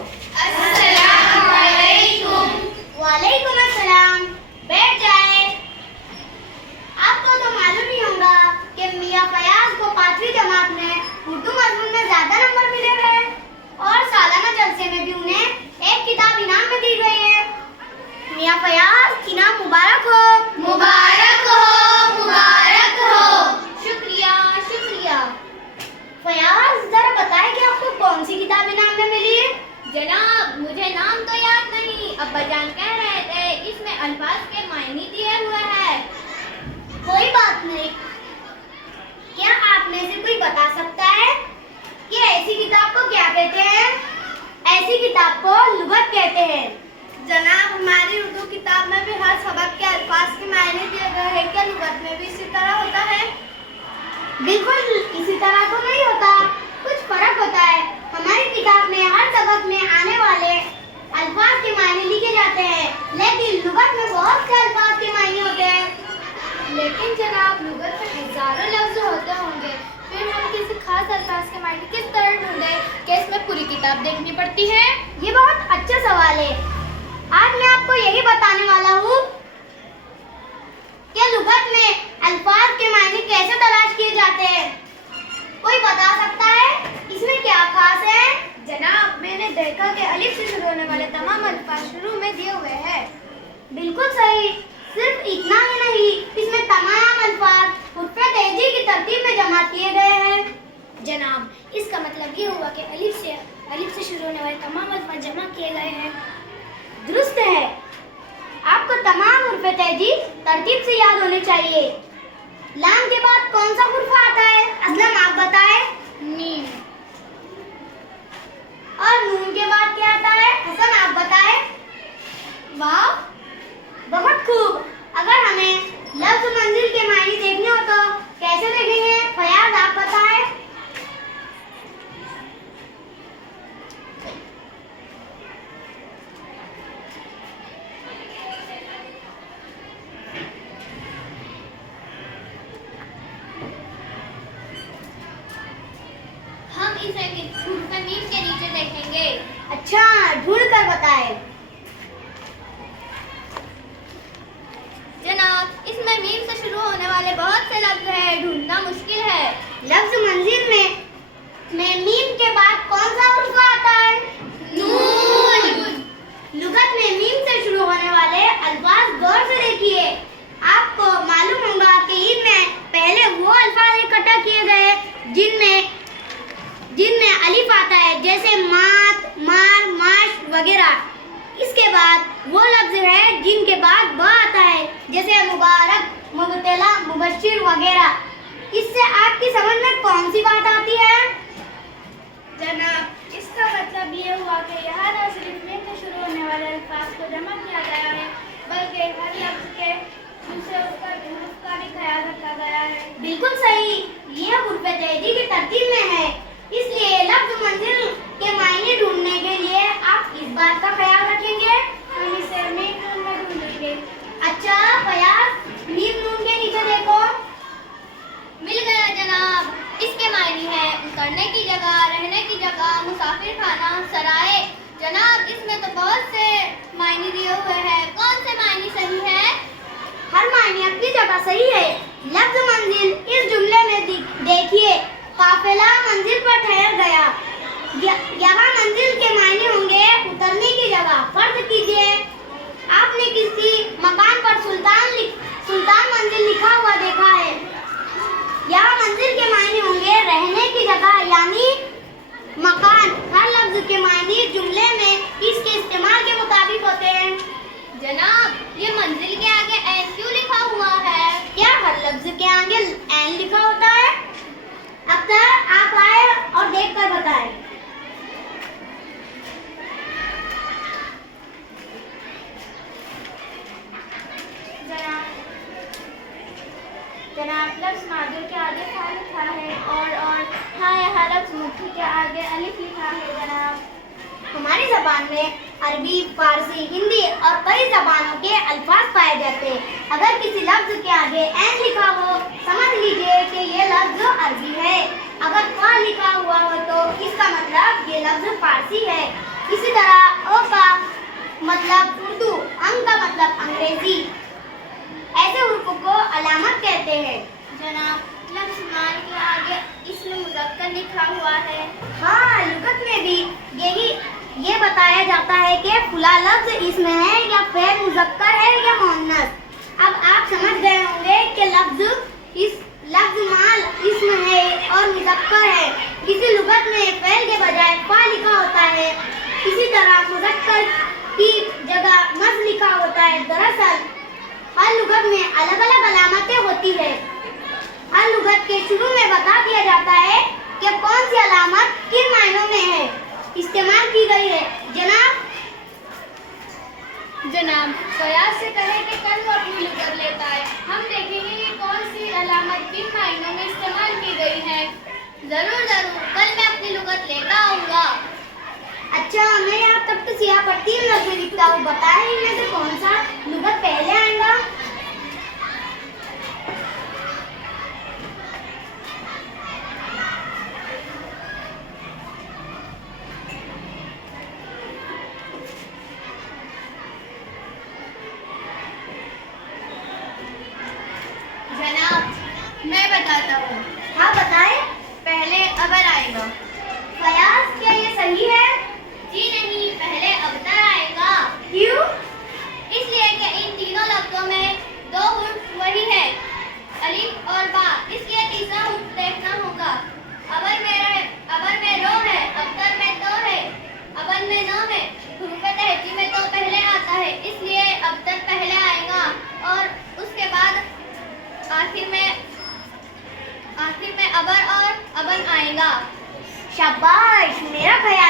अस्सलाम वालेकुम। वालेकुम अस्सलाम। बैठ जाए। आपको तो मालूम ही होगा कि मियां फयाज को 5वीं जमात में उर्दू मजमून में ज्यादा नंबर मिले हैं और सालाना जलसे में भी उन्हें एक किताब इनाम में दी गई है। मियां फयाज, इनाम मुबारक हो। मुबारक हो, मुबारक हो। शुक्रिया शुक्रिया। फयाज, जरा बताएं कि आपको कौन सी किताब इनाम में मिली है? जनाब, मुझे नाम तो याद नहीं, अब्बाजान कह रहे थे इसमें अल्फाज के मायने दिए हुए हैं। कोई बात नहीं। क्या आप में से कोई बता सकता है कि ऐसी किताब को क्या कहते हैं? ऐसी किताब को लुगत कहते हैं। जनाब, हमारी उर्दू किताब में भी हर सबक के अल्फाज के मायने दिए गए हैं। क्या लुगत में भी इसी तरह होता है? बिल्कुल इसी तरह तो नहीं होता, कुछ फर्क होता है। हमारी किताब में हर सबक में आने वाले अल्फाज के मायने लिखे जाते हैं, लेकिन लुगत में बहुत से अल्फाज के मायने होते हैं। लेकिन जनाब, लुगत में हजारों लफ्ज होते होंगे, फिर हम किसी खास अल्फाज के मायने किस तरह ढूंढें? क्या इसमें पूरी किताब देखनी पड़ती है? ये बहुत अच्छा सवाल है। आज मैं आपको यही बताने वाला हूँ कि लुगत में अल्फाज के मायने कैसे तलाश किए जाते हैं। कोई बता सकता है इसमें क्या खास है? जनाब, मैंने देखा कि अलिफ से शुरू होने वाले तमाम अल्फाज शुरू में दिए हुए हैं। बिल्कुल सही। सिर्फ इतना ही नहीं, इसमें तमाम अल्फाज हुर्फ़े तेजी की तरतीब में जमा किए गए हैं। जनाब, इसका मतलब ये हुआ कि अलिफ से शुरू होने वाले तमाम अल्फाज जमा किए गए हैं। दुरुस्त है। आपको तमाम हुर्फ़े तेजी तरतीब से याद होने चाहिए। लाम के बाद कौन सा हुर्फ़ आता है? असलम, आप बताएं। मीम। और नून के बाद क्या आता है? हसन, आप बताएं। वाव। बहुत खूब। अगर हमें लफ्ज़ मंजिल के मायने देखने हो तो कैसे देखेंगे? फयाज, आप बताएं। हम इसे हुर्फ़े मीम के नीचे देखेंगे। अच्छा, ढूंढ कर बताएं। जनाब, इसमें मीम से शुरू होने वाले बहुत से लफ्ज हैं, ढूंढना मुश्किल है। लफ्ज़ मंजिल में मीम के बाद कौन सा हुर्फ़ आता है? नून। लुगत में मीम से शुरू होने वाले अल्फाज गौर से देखिए। आपको मालूम होगा कि इनमें पहले वो अल्फाज इकट्ठा किए गए जिनमें अलिफ आता है, जैसे मात, मार, माश वगैरह। इसके बाद वो लफ्ज है जिनके बाद ब आता है, जैसे मुबारक, मुबतला, मुबश्शिर वगैरह। इससे आपकी समझ में कौन सी बात आती है? जनाब, इसका मतलब ये हुआ कि यहाँ न सिर्फ मीम से शुरू होने वाले अल्फाज को जमा किया गया है, बल्कि हर लफ्ज के दूसरे उसका हुरूफ का भी ख्याल रखा गया है। बिल्कुल सही। ये हुर्फ़े तेजी की तरतीब में है, इसलिए लफ्ज़ मंजिल के मायने ढूंढने के लिए आप इस बात का ख्याल रखेंगे। हम इसे मीम नून में ढूंढेंगे। अच्छा फयाज, मीम नून के नीचे देखो। मिल गया जनाब। इसके मायने हैं उतरने की जगह, रहने की जगह, मुसाफिर खाना, सराय। जनाब, इसमें तो बहुत से मायने दिए हुए हैं, कौन से मायने सही है? हर मायने अपनी जगह सही है। लफ्ज़ मंजिल इस जुमले में देखिए, काफिला मंजिल पर ठहर गया। यहाँ मंजिल के मायने होंगे उतरने की जगह। फर्ज कीजिए आपने किसी मकान पर सुल्तान मंजिल लिखा हुआ देखा है। यहाँ मंजिल के मायने होंगे रहने की जगह, यानी मकान। हर लफ्ज के मायने जुमले में इसके इस्तेमाल के मुताबिक होते हैं। जनाब, ये मंजिल के आगे ऐन क्यों लिखा हुआ है? क्या हर लफ्ज के आगे ऐन लिखा होता है? अख्तर, आप आए और देख कर बताएं। जनाब, लफ्ज मादुर के आगे था लिखा है और हाँ, यहाँ लफ्ज मुट्ठी के आगे अलिफ लिखा है। जनाब, हमारी जबान में अरबी, फारसी, हिंदी और कई जबानों के अल्फाज पाए जाते हैं। अगर किसी लफ्ज के आगे ऐन लिखा हो, समझ लीजिए कि ये लफ्ज अरबी है। अगर फ लिखा हुआ हो तो इसका मतलब ये लफ्ज फारसी है। इसी तरह अ का मतलब उर्दू, अंग का मतलब अंग्रेजी। ऐसे हुर्फ को अलामत कहते हैं। जनाब, लफ्ज़ माल के आगे इस्म मुज़क्कर लिखा हुआ है। हाँ, लुगत में भी ये बताया जाता है कि फुला लफ्ज इसम है या फेल मुज़क्कर है या मुअन्नस। अब आप समझ गए होंगे कि लफ्ज माल इसम है और मुज़क्कर है। किसी लुगत में फेल के बजाय फा लिखा होता है। इसी तरह मुज़क्कर की जगह मज़ लिखा होता है। दरअसल हर लुगत में अलग अलग अलामतें होती है। हर लुगत के शुरू में बता दिया जाता है कि कौन सी अलामत किन मायनों में है इस्तेमाल की गई है। जनाब, कयास से कहे कि कल वो अपनी लुगत लेता है। हम देखेंगे कि कौन सी अलामत किन मायनों में इस्तेमाल की गई है। जरूर जरूर, कल मैं अपनी लुगत लेता आऊँगा। अच्छा, मैं यहाँ तक तो सिया पर 3 लफ्ज़ लिखता हूँ। बताएं इनमें से कौन सा लुगत पहले आएगा। जनाब, मैं बताता हूँ। हाँ बताएं। पहले अबर आएगा। कयास, क्या ये सही है? जी नहीं, पहले अबतर आएगा। क्यों? इसलिए कि इन तीनों लफ्जों में 2 हुर्फ वही है, अलिफ और बा। इसलिए तीसरा हुर्फ देखना होगा। अबर में रो है, अबतर में तो है, अबर में न है। हुर्फ तहजी में तो पहले आता है, इसलिए अबतर पहले आएगा और उसके बाद आखिर में अबर और अबन आएगा। शाबाश, मेरा ख्याल